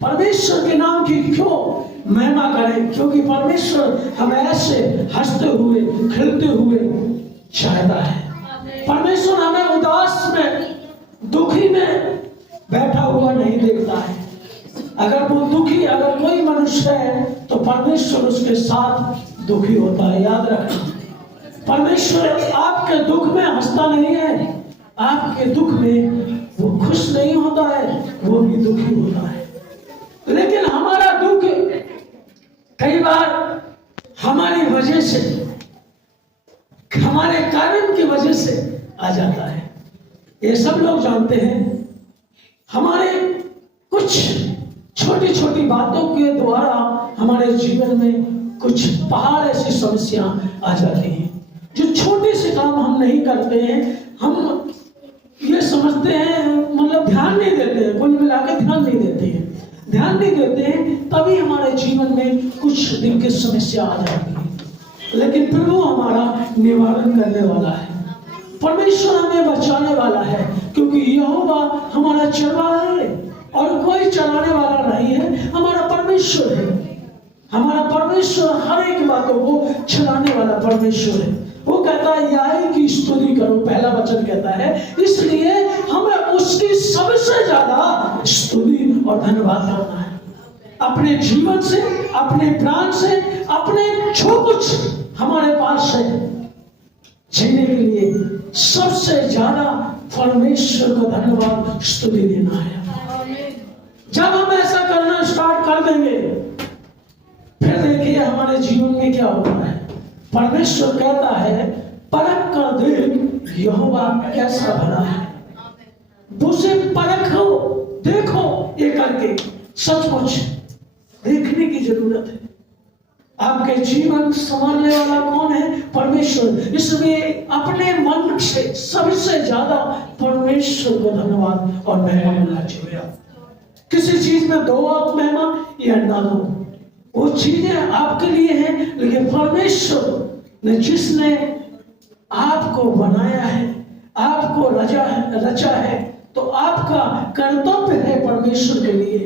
परमेश्वर के नाम की क्यों महिमा करें? क्योंकि परमेश्वर हमें ऐसे हंसते हुए खिलते हुए चाहता है। परमेश्वर हमें उदास में, दुखी में बैठा हुआ नहीं देखता है। अगर वो दुखी, अगर कोई मनुष्य है तो परमेश्वर उसके साथ दुखी होता है। याद रखना, परमेश्वर आपके दुख में हंसता नहीं है, आपके दुख में वो खुश नहीं होता है, वो भी दुखी होता है। लेकिन हमारा दुख कई बार हमारी वजह से, हमारे कारण की वजह से आ जाता है। ये सब लोग जानते हैं। हमारे कुछ छोटी छोटी बातों के द्वारा हमारे जीवन में कुछ पहाड़ ऐसी समस्या आ जाती हैं। जो छोटे से काम हम नहीं करते हैं, हम ये समझते हैं, मतलब ध्यान नहीं देते हैं, कुल मिला के ध्यान नहीं देते हैं, तभी हमारे जीवन में कुछ दिन की समस्या आ जाती है। लेकिन प्रभु हमारा निवारण करने वाला है, परमेश्वर हमें बचाने वाला है, क्योंकि यहोवा हमारा चरवाहा है और कोई चलाने वाला नहीं है, हमारा परमेश्वर है। हमारा परमेश्वर हर एक बातों को चलाने वाला परमेश्वर है। वो कहता है याही की स्तुति करो, पहला वचन कहता है, इसलिए हमें उसकी सबसे ज्यादा स्तुति और धन्यवाद करना है। अपने जीवन से, अपने प्राण से, अपने जो कुछ हमारे पास है जीने के लिए सबसे ज्यादा परमेश्वर को धन्यवाद स्तुति देना है। जब हम ऐसा करना स्टार्ट कर देंगे, फिर देखिए हमारे जीवन में क्या होता है। परमेश्वर कहता है परख कर देख यहोवा कैसा भला है। दूसरे परखो, देखो, ये करके सचमुच देखने की जरूरत है। आपके जीवन संभालने वाला कौन है? परमेश्वर। इसलिए अपने मन से सबसे ज्यादा परमेश्वर को धन्यवाद और महिमा मिलना चाहिए। किसी चीज में दो आप महिमा या ना दो, वो चीजें आपके लिए हैं, लेकिन परमेश्वर ने जिसने आपको बनाया है, आपको रचा है, तो आपका कर्तव्य है परमेश्वर के लिए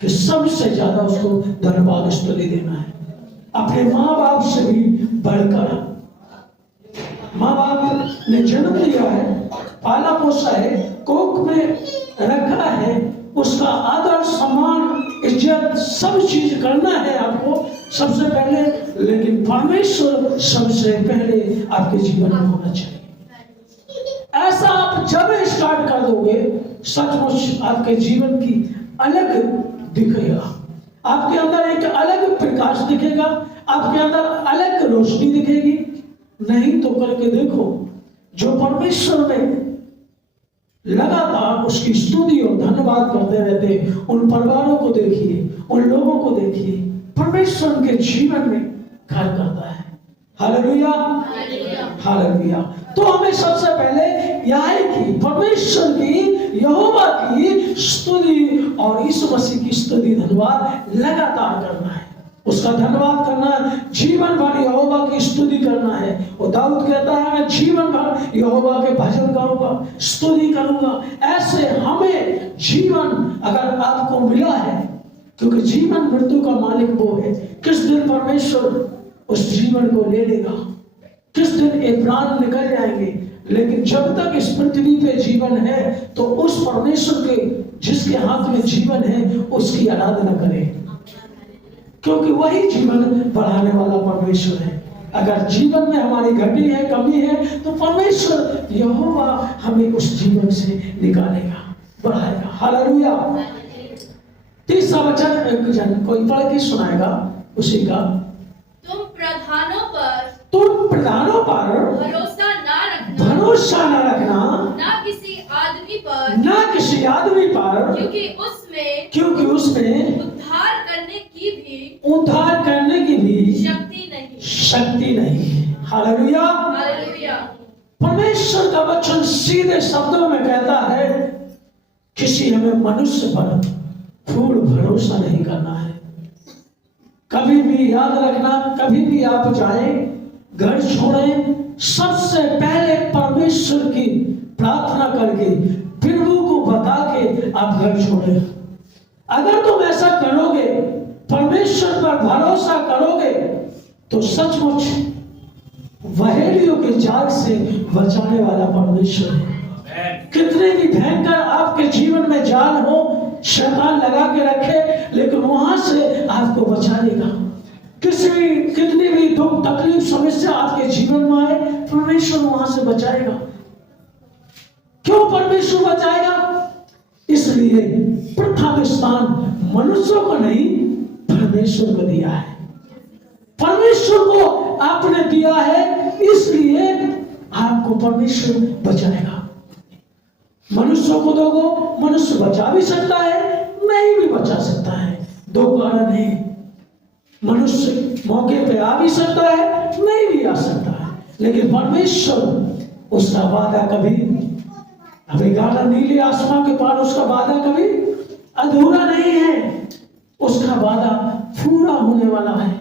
कि सबसे ज्यादा उसको धन्यवाद स्तुति देना है। अपने माँ बाप से भी बढ़कर, माँ बाप ने जन्म दिया है, पाला पोसा है, कोख में रखा है, उसका आदर सम्मान इज्जत सब चीज करना है आपको सबसे पहले, लेकिन परमेश्वर सबसे पहले आपके जीवन में होना चाहिए। ऐसा आप जब स्टार्ट कर दोगे, सचमुच आपके जीवन की अलग दिखेगा, आपके अंदर एक अलग प्रकाश दिखेगा, आपके अंदर अलग रोशनी दिखेगी। नहीं तो करके देखो, जो परमेश्वर में लगातार उसकी स्तुति और धन्यवाद करते रहते, उन परिवारों को देखिए, उन लोगों को देखिए, परमेश्वर के जीवन में कार्य करता है। Hallelujah, hallelujah. तो हमें सबसे पहले यही की परमेश्वर की, यहोवा की स्तुति और यीशु मसीह की स्तुति धन्यवाद लगातार करना है, उसका धन्यवाद करना है, जीवन भर यहोवा की स्तुति करना है। और दाऊद कहता है मैं जीवन भर यहोवा के भजन करूंगा, स्तुति करूंगा। ऐसे हमें जीवन अगर आपको मिला है, क्योंकि जीवन मृत्यु का मालिक वो है, किस दिन परमेश्वर उस जीवन को ले लेगा, किस दिन ये प्राण निकल जाएंगे। लेकिन जब तक इस पृथ्वी पे जीवन है, तो उस परमेश्वर के जिसके हाथ में जीवन है उसकी आराधना करें, क्योंकि वही जीवन बढ़ाने वाला परमेश्वर है। अगर जीवन में हमारी घटी है, कमी है, तो परमेश्वर यहोवा हमें उस जीवन से निकालेगा, बढ़ाएगा। हालेलुया। तीसरा वचन एक जन कोई पढ़ के सुनाएगा उसी का। तुम प्रधानों पर भरोसा न रखना, ना किसी आदमी पर, क्योंकि उसमें उद्धार करने की भी शक्ति नहीं है। हालेलुया। परमेश्वर का वचन सीधे शब्दों में कहता है, किसी हमें मनुष्य पर पूर्ण भरोसा नहीं करना है। कभी भी याद रखना, कभी भी आप जाएं, घर छोड़ें, सबसे पहले परमेश्वर की प्रार्थना करके, प्रभु को बता के आप घर छोड़ें। अगर तुम ऐसा करोगे, परमेश्वर पर भरोसा करोगे, तो सचमुच वहेलियों के जाल से बचाने वाला परमेश्वर है। कितने भी भयंकर आपके जीवन में जाल हो, शैतान लगा के रखे, लेकिन वहां से आपको बचा लेगा। कितनी भी दुख तकलीफ समस्या आपके जीवन में आए, परमेश्वर वहां से बचाएगा। क्यों परमेश्वर बचाएगा? इसलिए प्रथम स्थान मनुष्यों को नहीं, परमेश्वर को दिया है। परमेश्वर को आपने दिया है, इसलिए आपको परमेश्वर बचाएगा। मनुष्यों को दोगे, मनुष्य बचा भी सकता है, नहीं भी बचा सकता है। दो कारण है, मनुष्य मौके पे आ भी सकता है, नहीं भी आ सकता है, लेकिन परमेश्वर उसका वादा कभी, अभी गाना नीले आसमां के पार, उसका वादा कभी अधूरा नहीं है। उसका वादा पूरा होने वाला है,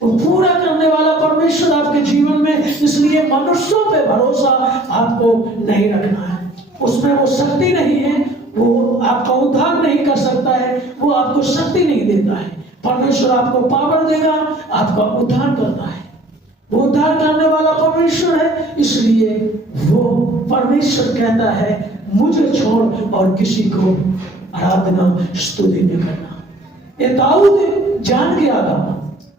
वो पूरा करने वाला परमेश्वर आपके जीवन में। इसलिए मनुष्यों पे भरोसा आपको नहीं रखना है। उसमें वो शक्ति नहीं है, वो आपका उद्धार नहीं कर सकता है, वो आपको शक्ति नहीं देता है। परमेश्वर आपको पावर देगा, आपका उद्धार करता है। वो उद्धार करने वाला परमेश्वर है। इसलिए वो परमेश्वर कहता है, मुझे छोड़ और किसी को आराधना स्तुति न करना। ये दाऊद जान गया था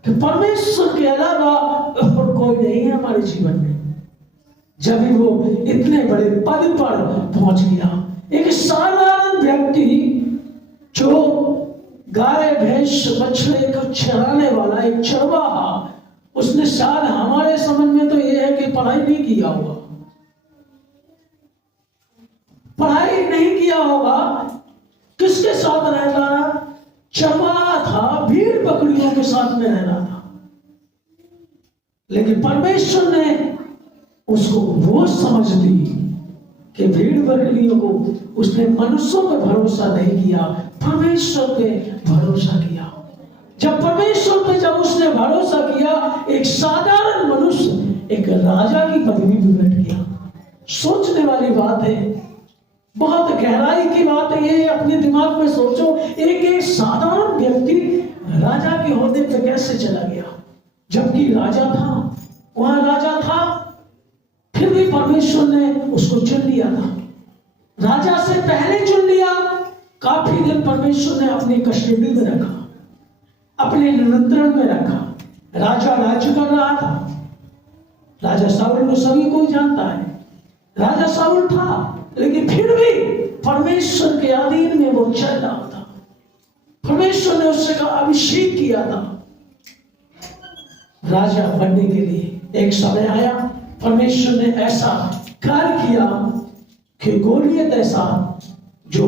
कि परमेश्वर के अलावा और कोई नहीं है हमारे जीवन में। जब भी वो इतने बड़े पद पर पहुंच गया, एक साधारण व्यक्ति जो गाय भैंस बछड़े को चराने वाला एक चरवाहा, उसने शायद हमारे समझ में तो ये है कि पढ़ाई नहीं किया होगा, पढ़ाई नहीं किया होगा। किसके साथ रहता था? चरवाहा था, भीड़ बकरियों के साथ में रहना था। लेकिन परमेश्वर ने उसको वो समझ दी कि भीड़ बकरियों को, उसने मनुष्यों पे भरोसा नहीं किया, परमेश्वर पे भरोसा किया। जब परमेश्वर पे जब उसने भरोसा किया, एक साधारण मनुष्य एक राजा की पदवी में बैठ गया। सोचने वाली बात है, बहुत गहराई की बात है ये। अपने दिमाग में सोचो, एक साधारण व्यक्ति राजा के ओहदे पे कैसे चला गया? जबकि राजा था, वहां राजा था, फिर भी परमेश्वर ने उसको चुन लिया था। राजा से पहले चुन लिया। काफी दिन परमेश्वर ने अपनी कस्टडी में रखा, अपने नियंत्रण में रखा। राजा राज्य कर रहा था। राजा शाऊल को सभी कोई जानता है, राजा शाऊल था, लेकिन फिर भी परमेश्वर के अधीन में वो चल रहा था। परमेश्वर ने उससे का अभिषेक किया था राजा बनने के लिए। एक समय आया, परमेश्वर ने ऐसा कार्य किया कि गोलियत ऐसा, जो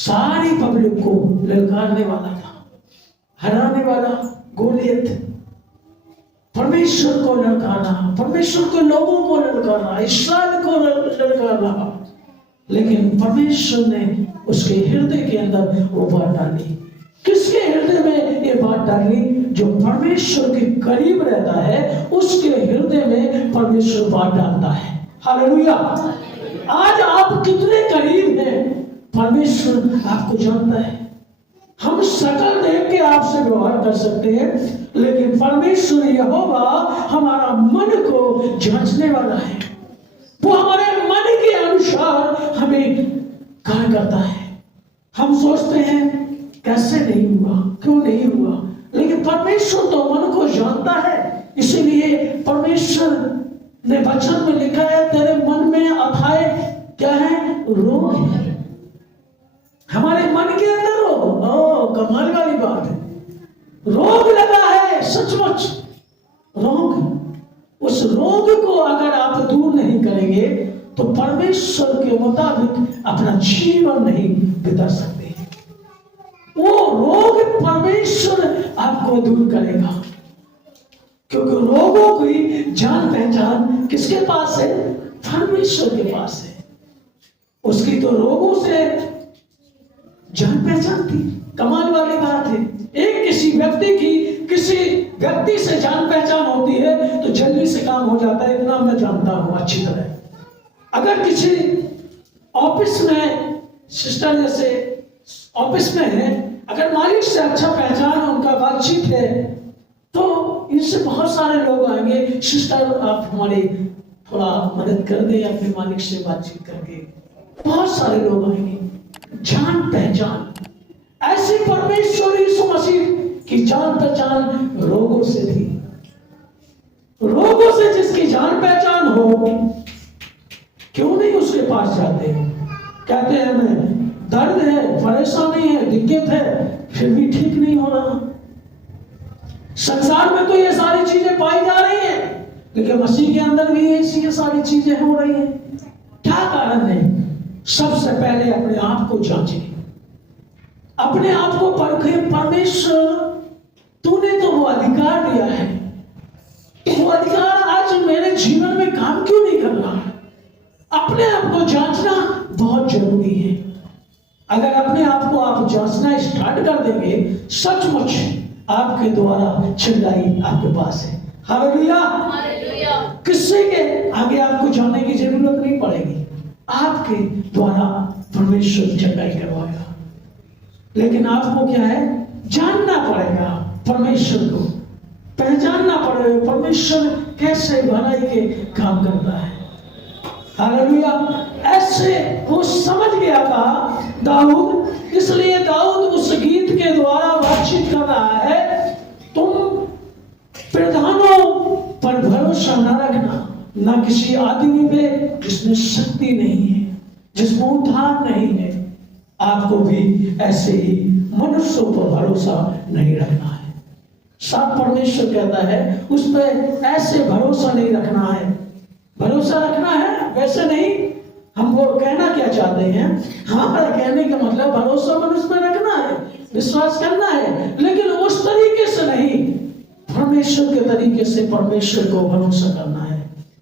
सारी पब्लिक को ललकारने वाला था, हराने वाला गोलियत, परमेश्वर को ललकारना, परमेश्वर के लोगों को ललकारना, इस्राएल को ललकारना। लेकिन परमेश्वर ने उसके हृदय के अंदर वो बात डाली। किसके हृदय में ये बात डाली? जो परमेश्वर के करीब रहता है, उसके हृदय में परमेश्वर बात डालता है। हालेलुया। आज आप कितने करीब हैं, परमेश्वर आपको जानता है। हम शकल देख के आपसे व्यवहार कर सकते हैं, लेकिन परमेश्वर यहोवा हमारा मन को जांचने वाला है। वो हमारे मन के अनुसार हमें कार्य करता है। हम सोचते हैं कैसे नहीं हुआ, क्यों नहीं हुआ, लेकिन परमेश्वर तो मन को जानता है। इसीलिए परमेश्वर ने वचन में लिखा है, तेरे मन में अथाए क्या है? रोग है। हमारे मन के अंदर रोग, कमाल वाली बात है, रोग लगा है, सचमुच रोग। उस रोग को अगर आप दूर नहीं करेंगे तो परमेश्वर के मुताबिक अपना जीवन नहीं बिता सकते। वो रोग परमेश्वर आपको दूर करेगा, क्योंकि रोगों की जान पहचान किसके पास है? परमेश्वर के पास है। उसकी तो रोगों से जान पहचान थी। कमाल वाली बात है, एक किसी व्यक्ति से जान पहचान होती है तो जल्दी से काम हो जाता है। इतना मैं जानता हूं अच्छी तरह। अगर किसी ऑफिस में सिस्टर जैसे ऑफिस में है, अगर मालिक से अच्छा पहचान उनका बातचीत है तो इनसे बहुत सारे लोग आएंगे, सिस्टर आप हमारी थोड़ा मदद कर दें अपने मालिक से बातचीत करके। बहुत सारे लोग आएंगे। जान पहचान, ऐसी परमेश्वर यीशु मसीह की जान पहचान रोगों से थी। रोगों से जिसकी जान पहचान हो, क्यों नहीं उसके पास जाते? कहते हैं हमें दर्द है, परेशानी है, दिक्कत है, फिर भी ठीक नहीं हो रहा। संसार में तो ये सारी चीजें पाई जा रही हैं, लेकिन मसीह के अंदर भी ऐसी ये सारी चीजें हो रही हैं। क्या कारण है? सबसे पहले अपने आप को जांचें, अपने आप को परखें। परमेश्वर तूने तो वो अधिकार दिया है, वो अधिकार आज मेरे जीवन में काम क्यों नहीं कर रहा? अपने आप को जांचना बहुत जरूरी है। अगर अपने आप को आप जांचना स्टार्ट कर देंगे, सचमुच आपके द्वारा चिल्लाई आपके पास है। हालेलुया। किसी के आगे आपको जाने की जरूरत नहीं पड़ेगी, आपके द्वारा परमेश्वर चिल्लाई करवाएगा। लेकिन आपको क्या है? जानना पड़ेगा परमेश्वर को, पहचानना पड़ेगा परमेश्वर कैसे भलाई के काम करता है। हालेलुया। ऐसे वो समझ गया था दाऊद, इसलिए दाऊद उस गीत के द्वारा बातचीत कर रहा है, तुम प्रधानों पर भरोसा न रखना, न किसी आदमी पे जिसमें शक्ति नहीं है, जिसमें उद्धार नहीं है। आपको भी ऐसे ही मनुष्यों पर भरोसा नहीं रखना है। साथ परमेश्वर कहता है उस पर ऐसे भरोसा नहीं रखना है। भरोसा रखना है वैसे नहीं। हम वो कहना क्या चाहते हैं? हमारा कहने का मतलब भरोसा मनुष्य पर रखना है, विश्वास करना है, लेकिन उस तरीके से नहीं, परमेश्वर के तरीके से परमेश्वर को भरोसा करना है।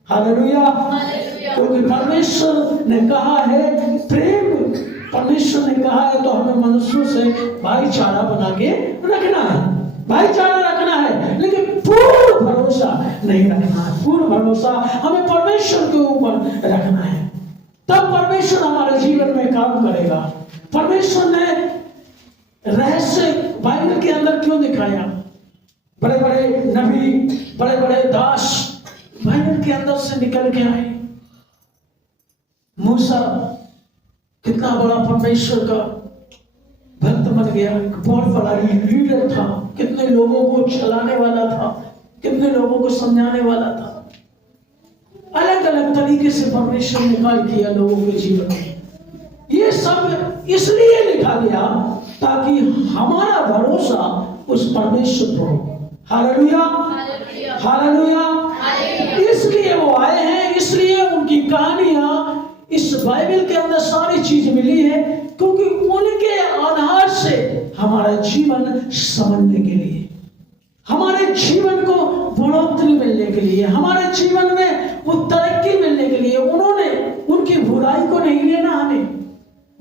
हालेलुया। क्योंकि परमेश्वर ने कहा है प्रेम, परमेश्वर ने कहा है तो हमें मनुष्यों से भाईचारा बना के रखना है, भाईचारा रखना है, लेकिन पूर्ण भरोसा नहीं रखना है। पूर्ण भरोसा हमें परमेश्वर के ऊपर रखना है, तब परमेश्वर हमारे जीवन में काम करेगा। परमेश्वर ने रहस्य बाइबल के अंदर क्यों दिखाया? बड़े बड़े नबी, बड़े बड़े दास बाइबल के अंदर से निकल के आए। मूसा कितना बड़ा परमेश्वर का भक्त बन गया, एक बहुत बड़ा लीडर था, कितने लोगों को चलाने वाला था, कितने लोगों को समझाने वाला था। अलग अलग तरीके से परमेश्वर ने कार्य किया लोगों के जीवन में। ये सब इसलिए लिखा गया ताकि हमारा भरोसा उस परमेश्वर पर हो। Hallelujah, hallelujah. इसलिए वो आए हैं, इसलिए उनकी कहानियां इस बाइबल के अंदर सारी चीज मिली है, क्योंकि उनके आधार से हमारा जीवन समझने के लिए, हमारे जीवन को बढ़ोतरी मिलने के लिए, हमारे जीवन में वो तरक्की मिलने के लिए उन्होंने उनकी बुराई को नहीं लेना। हमें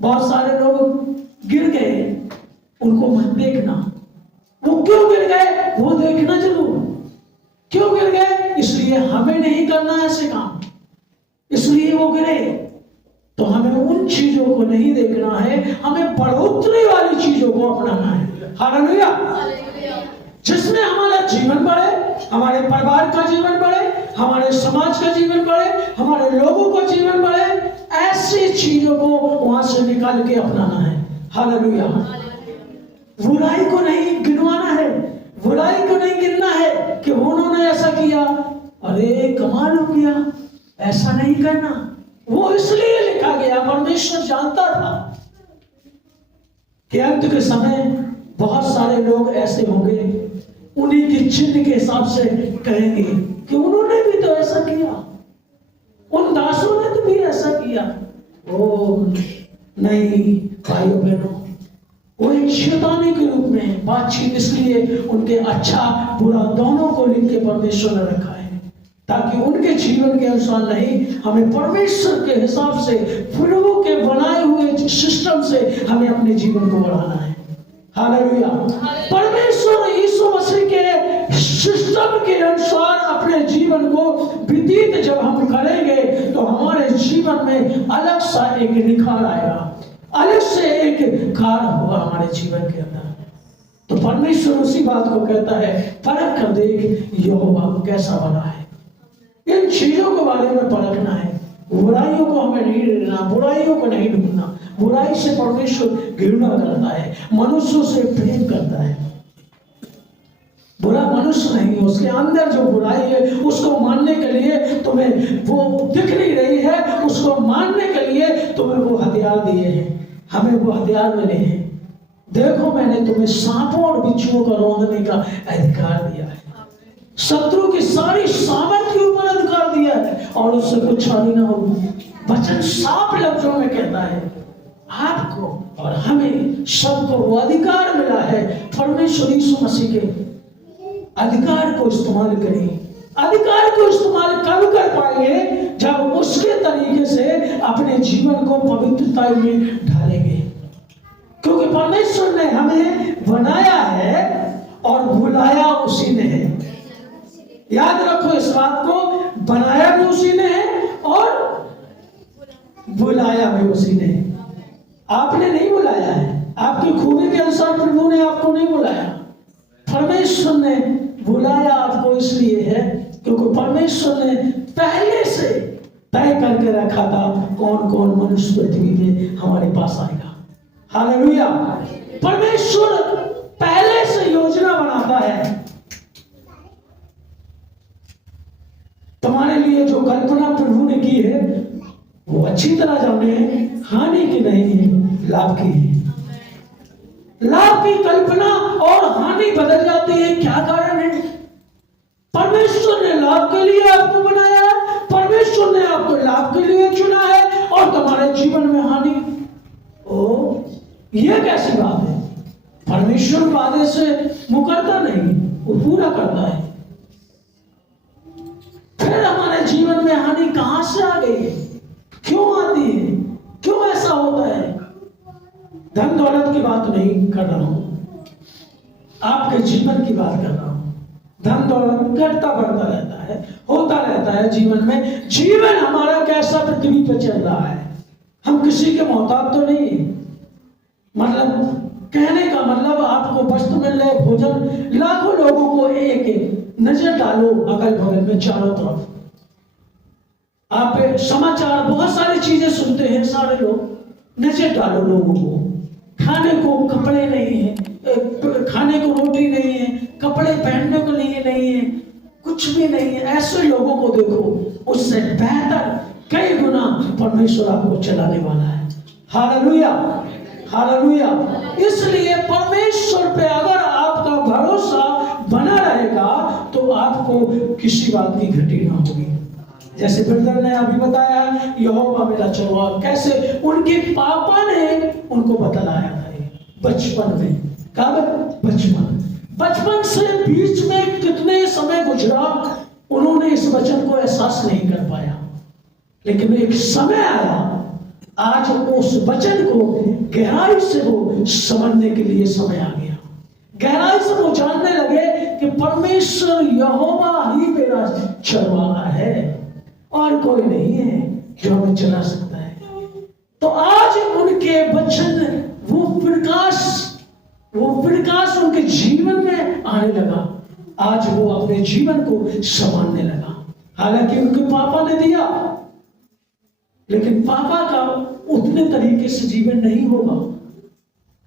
बहुत सारे लोग गिर गए, उनको मत देखना। वो क्यों गिर गए वो देखना जरूर। क्यों गिर गए? इसलिए हमें नहीं करना ऐसे काम, इसलिए वो गिरे। तो हमें उन चीजों को नहीं देखना है, हमें बढ़ोतरी वाली चीजों को अपनाना है। हालेलुया। जिसमें हमारा जीवन बढ़े, हमारे परिवार का जीवन बढ़े, हमारे समाज का जीवन बढ़े, हमारे लोगों का जीवन बढ़े, ऐसी चीजों को वहां से निकाल के अपनाना है। हालेलुया। बुराई को नहीं गिनवाना है, बुराई को नहीं गिनना है कि उन्होंने ऐसा किया, अरे कमाल हो गया, ऐसा नहीं करना। वो इसलिए लिखा गया, परमेश्वर जानता था कि अंत के समय बहुत सारे लोग ऐसे होंगे, उन्हीं के चिन्ह के हिसाब से कहेंगे कि उन्होंने भी तो ऐसा किया, उन दासों ने तो भी ऐसा किया। ओ नहीं भाइयों बहनों, वो एक शैतानी के रूप में बातचीत, इसलिए उनके अच्छा बुरा दोनों को लिख के परमेश्वर ने रखा है, ताकि उनके जीवन के अनुसार नहीं, हमें परमेश्वर के हिसाब से, प्रभु के बनाए हुए सिस्टम से हमें अपने जीवन को बढ़ाना है। हालेलुया। परमेश्वर यीशु मसीह के सिस्टम के अनुसार अपने जीवन को व्यतीत जब हम करेंगे तो हमारे जीवन में अलग सा एक निखार आएगा, अलग से एक कार्य हुआ हमारे जीवन के अंदर। तो परमेश्वर उसी बात को कहता है, परख कर देख यहोवा कैसा बना है। इन चीजों के बारे में परखना है। बुराइयों को हमें नहीं लेना, बुराइयों को नहीं ढूंढना। बुराई से परमेश्वर घृणा करता है, मनुष्यों से प्रेम करता है। बुरा मनुष्य नहीं, उसके अंदर जो बुराई है उसको मानने के लिए तुम्हें वो दिख नहीं रही है, उसको मानने के लिए तुम्हें वो हथियार दिए हैं, हमें वो हथियार मिले हैं। देखो मैंने तुम्हें सांपों और बिच्छुओं का रौंदने का अधिकार दिया है, शत्रु की सारी सामर्थ्य के ऊपर अधिकार दिया है और उससे कुछ हानि ना होगी। वचन साफ लफ्जों में कहता है आपको और हमें सबको वो अधिकार मिला है। परमेश्वर यीशु मसीह के अधिकार को इस्तेमाल करें। अधिकार को इस्तेमाल कब कर पाएंगे? जब उसके तरीके से अपने जीवन को पवित्रता में ढालेंगे। क्योंकि परमेश्वर ने हमें बनाया है और बुलाया उसी ने है। याद रखो इस बात को, बनाया भी उसी ने है और बुलाया भी उसी ने है। आपने नहीं बुलाया है, आपकी खूबी के अनुसार प्रभु ने आपको नहीं बुलाया। परमेश्वर ने बुलाया आपको इसलिए है क्योंकि परमेश्वर ने पहले से तय करके रखा था कौन कौन मनुष्य पृथ्वी पे हमारे पास आएगा। हालेलुया। परमेश्वर पहले से योजना बनाता है। तुम्हारे लिए जो कल्पना प्रभु ने की है वो अच्छी तरह जाने हानि की नहीं है, लाभ की है। लाभ की कल्पना और हानि बदल जाती है। क्या कारण है? परमेश्वर ने लाभ के लिए आपको बनाया है, परमेश्वर ने आपको लाभ के लिए चुना है और तुम्हारे जीवन में हानि। ओ ये कैसी बात है? परमेश्वर वादे से मुकरता नहीं, वो पूरा करता है। फिर हमारे जीवन में हानि कहां से आ गई है? क्यों आती है? क्यों ऐसा होता है? धन दौलत की बात नहीं कर रहा हूं, आपके जीवन की बात कर रहा हूं। धन दौलत घटता बढ़ता रहता है, होता रहता है जीवन में। जीवन हमारा कैसा पृथ्वी पर चल रहा है, हम किसी के मोहताज तो नहीं है। मतलब कहने का मतलब आपको वस्त्र मिल रहे, भोजन, लाखों लोगों को एक नजर डालो अगल बगल में चारों तरफ। आप समाचार बहुत सारी चीजें सुनते हैं, सारे लोग, नजर डालो लोगों को। खाने को कपड़े नहीं है, खाने को रोटी नहीं है, कपड़े पहनने को लिए नहीं है, कुछ भी नहीं है। ऐसे लोगों को देखो, उससे बेहतर कई गुना परमेश्वर आपको चलाने वाला है। Hallelujah, hallelujah. इसलिए परमेश्वर पे अगर आपका भरोसा बना रहेगा तो आपको किसी बात की घटी ना होगी। जैसे ब्रदर ने अभी बताया, यहोवा मेरा चरवाहा, कैसे उनके पापा ने उनको बतलाया था बचपन में। कब? बचपन से बीच में कितने समय गुजरा, उन्होंने इस वचन को एहसास नहीं कर पाया। लेकिन एक समय आया, आज उस वचन को गहराई से वो समझने के लिए समय आ गया। गहराई से वो जानने लगे कि परमेश्वर यहोवा ही मेरा चरवाहा है और कोई नहीं है जो हमें चला सकता है। तो आज उनके वचन, वो प्रकाश उनके जीवन में आने लगा। आज वो अपने जीवन को संभालने लगा। हालांकि उनके पापा ने दिया, लेकिन पापा का उतने तरीके से जीवन नहीं होगा,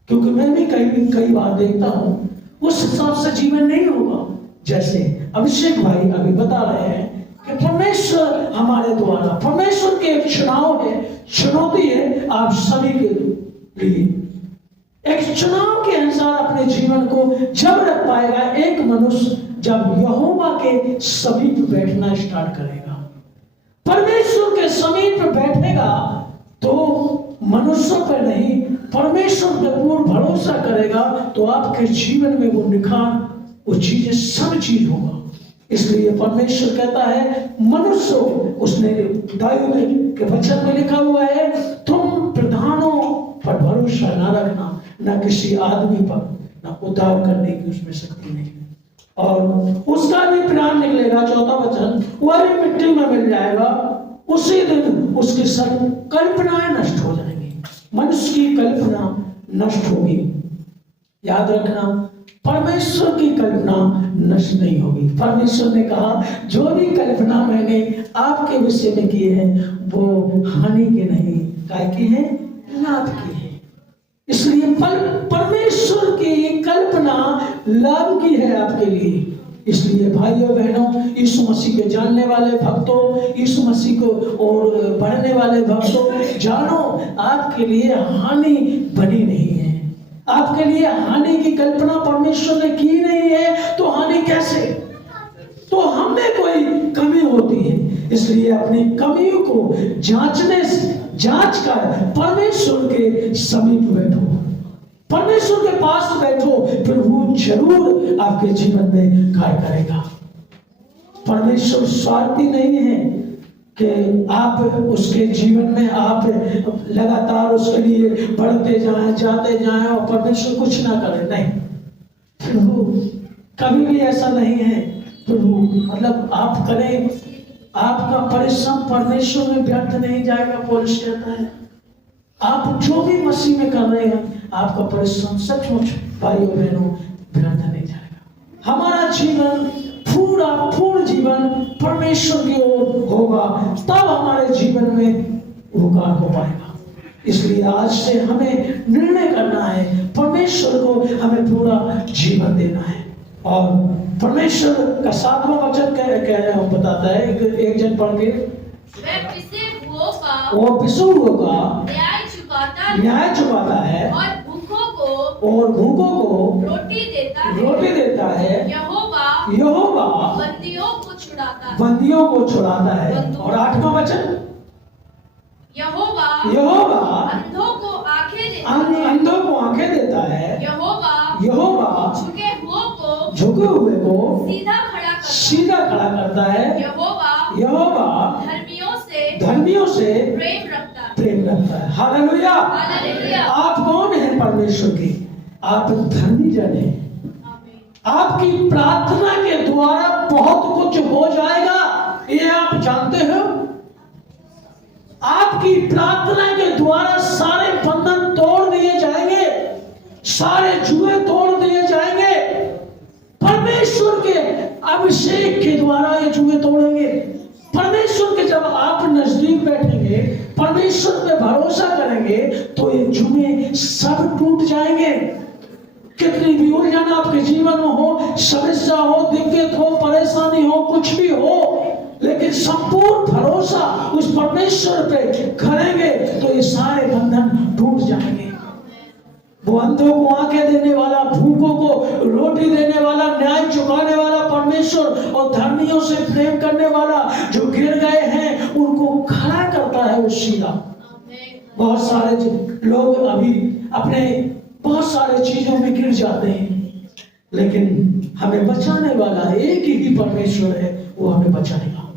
क्योंकि मैं भी कई बार देखता हूं उस हिसाब से जीवन नहीं होगा। जैसे अभिषेक भाई अभी बता रहे हैं कि परमेश्वर हमारे द्वारा, परमेश्वर के एक चुनाव है, चुनौती है आप सभी के लिए। एक चुनाव के अनुसार अपने जीवन को जब रख पाएगा एक मनुष्य, जब यहोवा के समीप बैठना स्टार्ट करेगा, परमेश्वर के समीप बैठेगा, तो मनुष्यों पर नहीं परमेश्वर पर पूर्ण भरोसा करेगा, तो आपके जीवन में वो निखार, वो चीजें, सब चीज होगा। इसलिए परमेश्वर कहता है मनुष्य, उसने दाऊद के वचन में लिखा हुआ है, तुम प्रधानों पर भरोसा ना रखना, ना किसी आदमी पर, ना उद्धार करने की उसमें शक्ति नहीं, और उसका भी प्राण निकलेगा। चौथा वचन, वह भी मिट्टी में मिल जाएगा, उसी दिन उसकी सब कल्पनाएं नष्ट हो जाएंगी। मनुष्य की कल्पना नष्ट होगी। याद रखना, परमेश्वर की कल्पना नष्ट नहीं होगी। परमेश्वर ने कहा जो भी कल्पना मैंने आपके विषय में की है वो हानि के नहीं, काय की है, लाभ की है। इसलिए परमेश्वर की कल्पना लाभ की है आपके लिए। इसलिए भाइयों बहनों, यीशु मसीह के जानने वाले भक्तों, यीशु मसीह को और बढ़ने वाले भक्तों, जानो आपके लिए हानि बनी नहीं है। आपके लिए हानि की कल्पना परमेश्वर ने की नहीं है, तो हानि कैसे? तो हमें कोई कमी होती है, इसलिए अपनी कमियों को जांच कर परमेश्वर के समीप बैठो, परमेश्वर के पास बैठो, प्रभु जरूर आपके जीवन में कार्य करेगा। परमेश्वर स्वार्थी नहीं है कि आप उसके जीवन में आप लगातार उसके लिए बढ़ते जाएं, जाते जाएं और परमेश्वर कुछ ना करे। नहीं, प्रभु कभी भी ऐसा नहीं है। प्रभु मतलब आप करें, आपका परिश्रम परमेश्वर में व्यर्थ नहीं जाएगा। पौलुस कहता है आप जो भी मसीह में कर रहे हैं, आपका परिश्रम सचमुच भाइयों बहनों व्यर्थ नहीं जाएगा। हमारा जीवन पूर्ण जीवन परमेश्वर की ओर होगा, तब हमारे जीवन में उपकार हो पाएगा। इसलिए आज से हमें निर्णय करना है, परमेश्वर को हमें पूरा जीवन देना है। और परमेश्वर का 7वां वचन कह रहे हो बताता है, एक जन पढ़ के, वो पिसू होगा न्याय चुकाता है और भूखों को रोटी देता है। यहोवा बंदियों को छुड़ाता है। और 8वां वचन, यहोवा अंधों को आंखें देता है। यहोवा झुके हुए को सीधा खड़ा करता है। यहोवा धर्मियों से प्रेम रखता है। हालेलुया। आप कौन हैं परमेश्वर की? आप धर्मी जन हैं। आपकी प्रार्थना के द्वारा बहुत कुछ हो जाएगा, ये आप जानते हो। आपकी प्रार्थना के द्वारा सारे बंधन तोड़ दिए जाएंगे, सारे जुए तोड़ दिए जाएंगे। परमेश्वर के अभिषेक के द्वारा ये जुए तोड़ेंगे। परमेश्वर के जब आप नजदीक बैठेंगे, परमेश्वर पे भरोसा करेंगे, तो ये जुए सब टूट जाएंगे। कितनी भी उलझन आपके जीवन में हो, समस्या हो, दिक्कत हो, परेशानी हो, कुछ भी हो, लेकिन संपूर्ण भरोसा उस परमेश्वर पे करेंगे तो ये सारे बंधन टूट जाएंगे। वो अंधों को आंखें देने वाला, भूखों को रोटी देने वाला, न्याय चुकाने वाला परमेश्वर और धर्मियों से प्रेम करने वाला, जो गिर गए हैं उनको खड़ा करता है वो सीधा। बहुत सारे लोग अभी अपने बहुत सारे चीजों में गिर जाते हैं, लेकिन हमें बचाने वाला एक ही परमेश्वर है, वो हमें बचाएगा।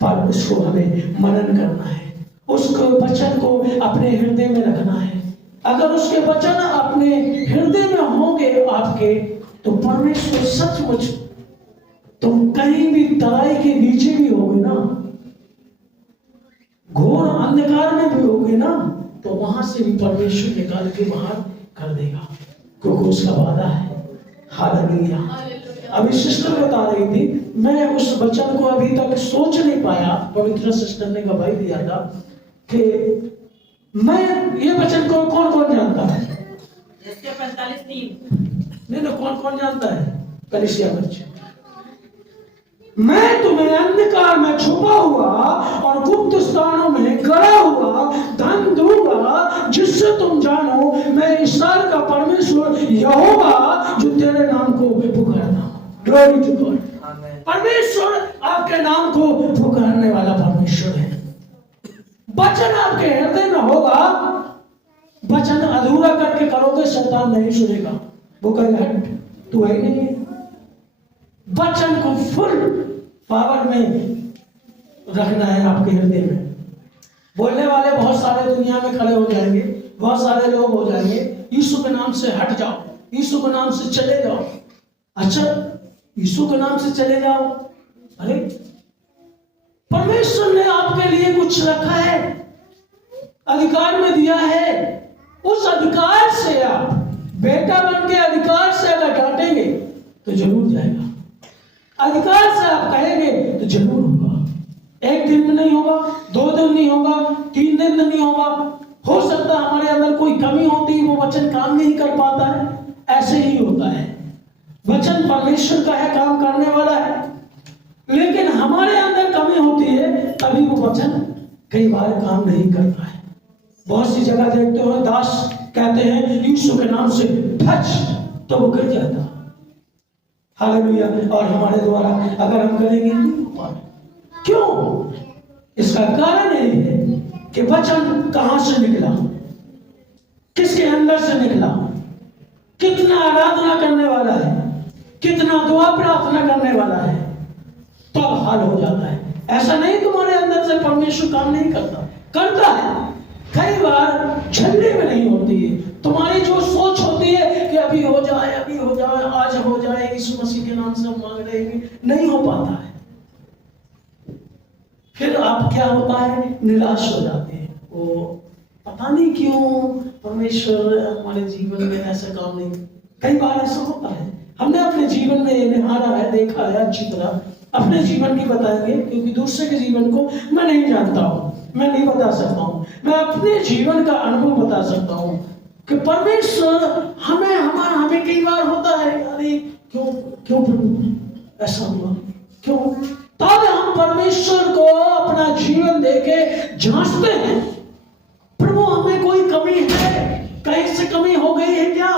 पर उसको हमें मनन करना है, उसको वचन को अपने हृदय में रखना है। अगर उसके वचन अपने हृदय में होंगे आपके, तो परमेश्वर सचमुच, तुम कहीं भी तराई के नीचे भी होगे ना, घोर अंधकार में भी होगे ना, तो वहां से भी परमेश्वर निकाल के बाहर कर देगा, क्योंकि उसका वादा है। हालेलुया। अभी सिस्टर बता रही थी, मैं उस वचन को अभी तक सोच नहीं पाया, पवित्र सिस्टर ने गवाही दिया था कि मैं ये वचन को कौन कौन जानता है? इसके 45:3 नहीं ना, कौन कौन जानता है? कलीसिया बच्चे, मैं तुम्हें अंधकार में छुपा हुआ और गुप्त स्थानों में गड़ा हुआ धन दूंगा, जिससे तुम जानो मैं इस्राएल का परमेश्वर यहोवा, जो तेरे नाम को पुकारता। Glory to God. परमेश्वर आपके नाम को पुकारने वाला परमेश्वर है। वचन आपके हृदय में होगा, वचन अधूरा करके करोगे, शैतान नहीं सुनेगा, वो कहेगा तू है नहीं। वचन को फुल पावर में रखना है आपके हृदय में। बोलने वाले बहुत सारे दुनिया में खड़े हो जाएंगे, बहुत सारे लोग हो जाएंगे, यीशु के नाम से हट जाओ, यीशु के नाम से चले जाओ। अच्छा, यीशु के नाम से चले जाओ? अरे परमेश्वर ने आपके लिए कुछ रखा है, अधिकार में दिया है, उस अधिकार से आप बेटा बन के अधिकार से अगर डांटेंगे तो जरूर जाएगा, अधिकार से आप कहेंगे तो जरूर होगा। एक दिन में नहीं होगा, 2 दिन नहीं होगा, 3 दिन में नहीं होगा। हो सकता है हमारे अंदर कोई कमी होती है, वो वचन काम नहीं कर पाता है, ऐसे ही होता है। वचन परमेश्वर का है, काम करने वाला है, लेकिन हमारे अंदर कमी होती है, तभी वो वचन कई बार काम नहीं करता है। बहुत सी जगह देखते हो दास कहते हैं यीशु के नाम से फच, तो वो गिर जाता। हालेलुया। और हमारे द्वारा अगर हम करेंगे नहीं हो पाए। क्यों? इसका कारण यही है कि वचन कहां से निकला, किसके अंदर से निकला, कितना आराधना करने वाला है, कितना दुआ प्रार्थना करने वाला है, तब हाल हो जाता है। ऐसा नहीं तुम्हारे अंदर से परमेश्वर काम नहीं करता, करता है। कई बार झगड़े में नहीं होती है, तुम्हारी जो सोच होती है कि अभी हो जाए, अभी हो जाए, आज हो जाए, यीशु मसीह के नाम से हम मांग रहे हैं, नहीं हो पाता है। फिर आप क्या होता है, निराश हो जाते हैं। वो पता नहीं क्यों परमेश्वर हमारे जीवन में ऐसा काम नहीं। कई बार ऐसा होता है, हमने अपने जीवन में ये निहारा है, देखा है अच्छी तरह। अपने जीवन की बताएंगे क्योंकि दूसरे के जीवन को मैं नहीं जानता हूँ, मैं नहीं बता सकता हूँ। मैं अपने जीवन का अनुभव बता सकता हूँ कि परमेश्वर हमें कई बार होता है, अरे क्यों प्रभु ऐसा हुआ, क्यों? तब हम परमेश्वर को अपना जीवन देके जांचते हैं, प्रभु हमें कोई कमी है, कहीं से कमी हो गई है क्या?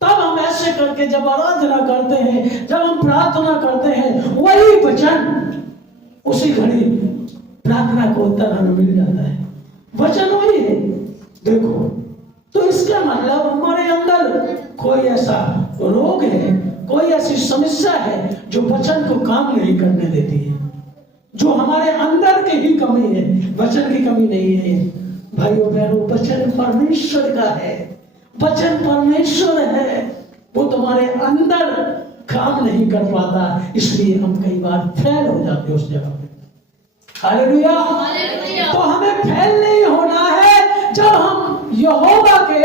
तब हम ऐसे करके जब आराधना करते हैं, जब हम प्रार्थना करते हैं, वही वचन उसी घड़ी प्रार्थना को उत्तर हमें मिल जाता है। वचन वही है। देखो, तो इसका मतलब हमारे अंदर कोई ऐसा रोग है, कोई ऐसी समस्या है जो वचन को काम नहीं करने देती है, जो हमारे अंदर की ही कमी है, वचन की कमी नहीं है। भाइयों बहनों, वचन परमेश्वर का है, वचन परमेश्वर है, वो तुम्हारे अंदर काम नहीं कर पाता, इसलिए हम कई बार फेल हो जाते उस जगह पे। हालेलुया। तो हमें फेल नहीं होना है। जब हम यहोवा के,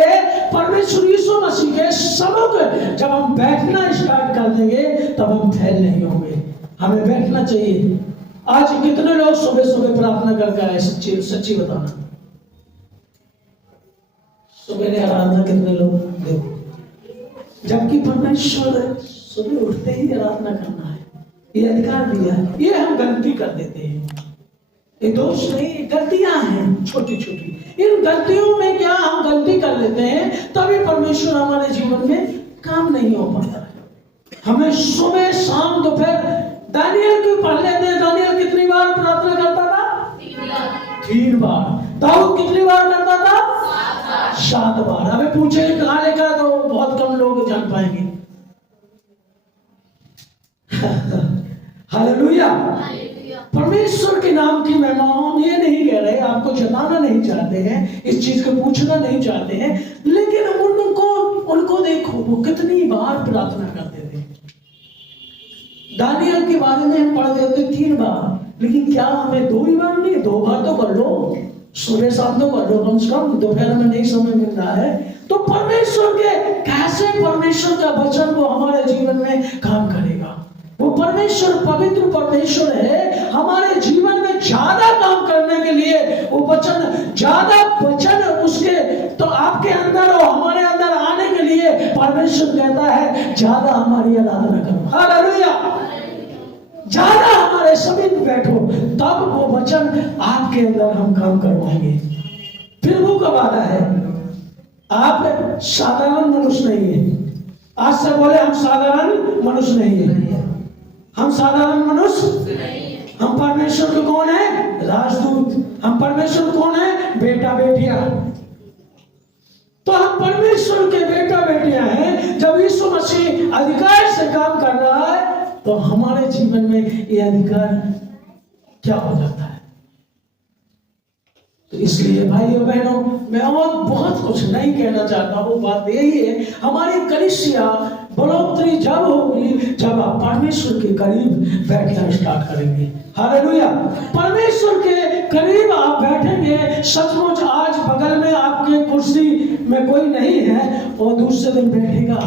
परमेश्वर यीशु मसीह के सम्मुख जब हम बैठना स्टार्ट कर देंगे, तब हम फेल नहीं होंगे। हमें बैठना चाहिए। आज कितने लोग सुबह सुबह प्रार्थना करके आए? सच्ची बताना, सुबह आराधना कितने लोग? देखो, जबकि परमेश्वर सुबह उठते ही आराधना करना है, ये अधिकार दिया है। ये हम गलती कर देते हैं, ये दोष नहीं, गलतियां हैं छोटी छोटी। इन गलतियों में क्या हम गलती कर लेते हैं, तभी परमेश्वर हमारे जीवन में काम नहीं हो पाता है। हमें सुबह शाम दोपहर, दानियल की पढ़ लेते हैं। दानियल कितनी बार प्रार्थना करता था? 3 बार। दाऊद कितनी बार करता था? 7 बार। हमें पूछे कहां लिखा, तो बहुत कम लोग जान पाएंगे। हालेलुया। परमेश्वर के नाम की महिमा हम ये नहीं कह रहे, आपको जताना नहीं चाहते हैं, इस चीज को पूछना नहीं चाहते हैं, लेकिन उनको देखो, वो कितनी बार प्रार्थना करते थे। दानियल के बारे में हम पढ़ देते 3 बार, लेकिन क्या हमें 2 ही बार नहीं, 2 बार तो कर लो, सुबह शाम तो कर लो कम से कम। दोपहर में नहीं समय मिल रहा है तो परमेश्वर के कैसे परमेश्वर का वचन वो हमारे जीवन में काम करेगा? वो परमेश्वर पवित्र परमेश्वर है, हमारे जीवन में ज्यादा काम करने के लिए वो वचन, ज्यादा वचन उसके तो आपके अंदर और हमारे अंदर आने के लिए परमेश्वर कहता है ज्यादा हमारी आराधना करो। हालेलुया। ज्यादा हमारे सभी में बैठो, तब वो वचन आपके अंदर हम काम करवाएंगे। फिर वो कब आ रहा है? आप साधारण मनुष्य नहीं है। आज से बोले हम साधारण मनुष्य नहीं है, हम साधारण मनुष्य नहीं है। हम परमेश्वर के कौन है? राजदूत। हम परमेश्वर कौन है? बेटा बेटियां। तो हम परमेश्वर के बेटा बेटियां हैं। जब यीशु मसीह अधिकार से काम कर रहा है, तो हमारे जीवन में ये अधिकार क्या हो जाता है? इसलिए भाइयों बहनों, मैं और बहुत कुछ नहीं कहना चाहता हूँ। बात यही है, हमारी कलीसिया बढ़ोतरी जब होगी जब आप परमेश्वर के करीब बैठना स्टार्ट करेंगे। हालेलुया। परमेश्वर के करीब आप बैठेंगे, सचमुच आज बगल में आपके कुर्सी में कोई नहीं है और दूसरे दिन बैठेगा,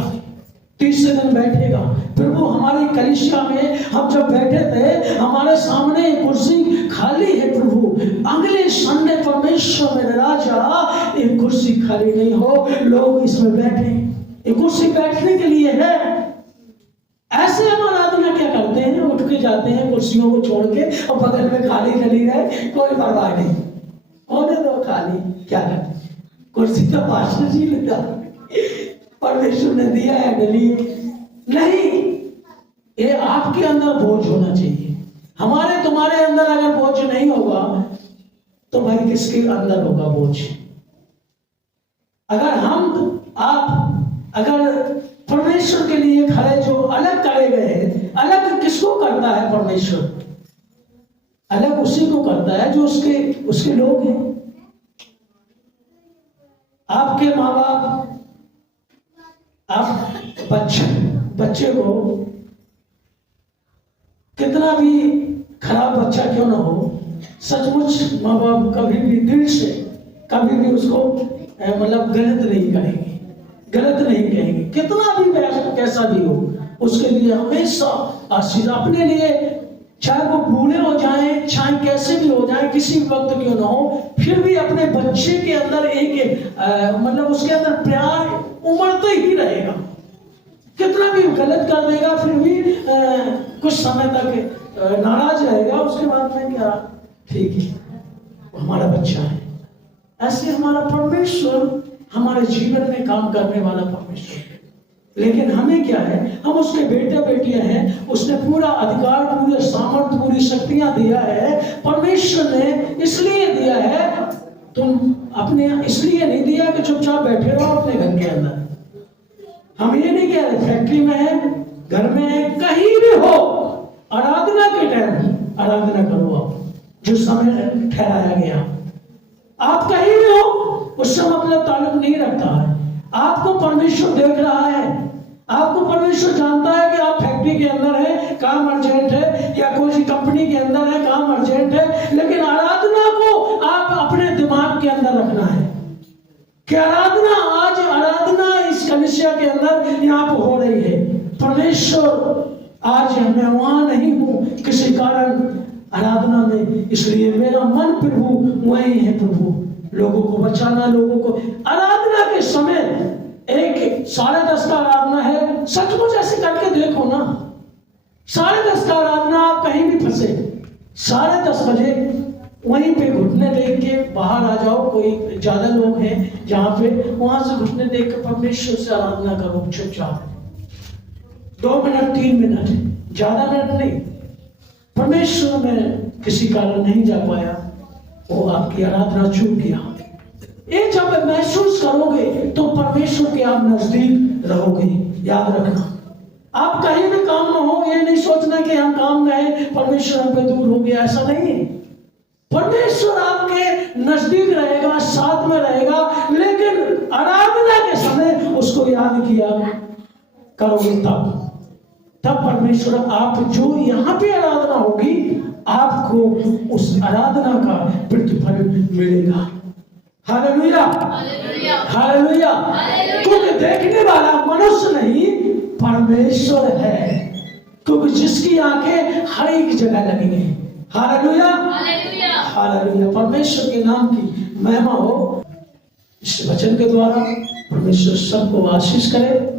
तीसरे दिन बैठेगा। प्रभु हमारी कलीसिया में हम जब बैठे थे, हमारे सामने कुर्सी खाली है। प्रभु अगले संडे परमेश्वर मेरे राजा एक कुर्सी खाली नहीं हो, लोग इसमें बैठे। ये कुर्सी बैठने के लिए है। ऐसे हम आराधना क्या करते हैं, उठ के जाते हैं कुर्सियों को छोड़ के और बगल में खाली चली रहे, कोई परवाह नहीं, होने दो खाली, क्या करते। कुर्सी तो पास्टर जी लेता, परमेश्वर ने दिया है, डली नहीं। ये आपके अंदर बोझ होना चाहिए। हमारे तुम्हारे अंदर अगर बोझ नहीं होगा तो भाई किसके अंदर होगा बोझ। अगर हम आप अगर परमेश्वर के लिए खड़े, जो अलग करे गए, अलग किसको करता है परमेश्वर? अलग उसी को करता है जो उसके लोग हैं। आपके माँ बाप, आप बच्चे को कितना भी खराब बच्चा क्यों ना हो, सचमुच माँ बाप कभी भी दिल से कभी भी उसको मतलब गलत नहीं करेंगे, गलत नहीं कहेंगे। कितना भी कैसा भी हो, उसके लिए हमेशा आशीर्वाद अपने लिए, चाहे वो बूढ़े हो जाएं, चाहे कैसे भी हो जाएं, किसी वक्त क्यों ना हो, फिर भी अपने बच्चे के अंदर मतलब उसके अंदर प्यार उमड़ते ही रहेगा। कितना भी गलत कर देगा फिर भी कुछ समय तक नाराज रहेगा, उसके बाद में क्या, ठीक है वो हमारा बच्चा है। ऐसे हमारा परमेश्वर हमारे जीवन में काम करने वाला परमेश्वर है। लेकिन हमें क्या है, हम उसके बेटे बेटियां हैं, उसने पूरा अधिकार, पूरे सामर्थ्य, पूरी शक्तियां दिया है। परमेश्वर ने इसलिए दिया है, तुम अपने इसलिए नहीं दिया कि चुपचाप बैठे रहो अपने घर के अंदर। हम ये नहीं कह रहे फैक्ट्री में है, घर में है, कहीं भी हो, आराधना के टाइम आराधना करो आप, जो समय ठहराया गया। आप कहीं भी हो, उससे मतलब ताल्लुक नहीं रखता है। आपको परमेश्वर देख रहा है, आपको परमेश्वर जानता है कि आप फैक्ट्री के अंदर है, काम अर्जेंट है, या कोई कंपनी के अंदर है, काम अर्जेंट है, लेकिन आराधना को आप अपने दिमाग के अंदर रखना है कि आराधना, आज आराधना इस कलीसिया के अंदर यहाँ पर हो रही है। परमेश्वर आज मैं वहां नहीं हूं किसी कारण आराधना में, इसलिए मेरा मन प्रभु वही है। प्रभु लोगों को बचाना, लोगों को आराधना के समय 10:30 का आराधना है, सचमुच ऐसे करके देखो ना, 10:30 का आराधना, आप कहीं भी फंसे 10:30 बजे वहीं पे घुटने टेक के बाहर आ जाओ। कोई ज्यादा लोग हैं जहां पे, वहां से घुटने टेक के परमेश्वर से आराधना करो चुपचाप, 2 मिनट 3 मिनट, ज्यादा मिनट नहीं। परमेश्वर में किसी कारण नहीं जा पाया, वो आपकी आराधना चूक गया। ये जब महसूस करोगे तो परमेश्वर के आप नजदीक रहोगे। याद रखना, आप कहीं भी काम में हो, ये नहीं सोचना कि हम काम में हैं, परमेश्वर हम पे दूर हो गया, ऐसा नहीं है। परमेश्वर आपके नजदीक रहेगा, साथ में रहेगा, लेकिन आराधना के समय उसको याद किया करोगे तब परमेश्वर, आप जो यहाँ पे आराधना होगी, आपको उस आराधना का प्रतिफल मिलेगा। Hallelujah, hallelujah. क्योंकि देखने वाला मनुष्य नहीं, परमेश्वर है, क्योंकि जिसकी आंखें हर एक जगह लगी हैं। Hallelujah, hallelujah. परमेश्वर के नाम की महिमा हो। इस वचन के द्वारा परमेश्वर सबको आशीष करे।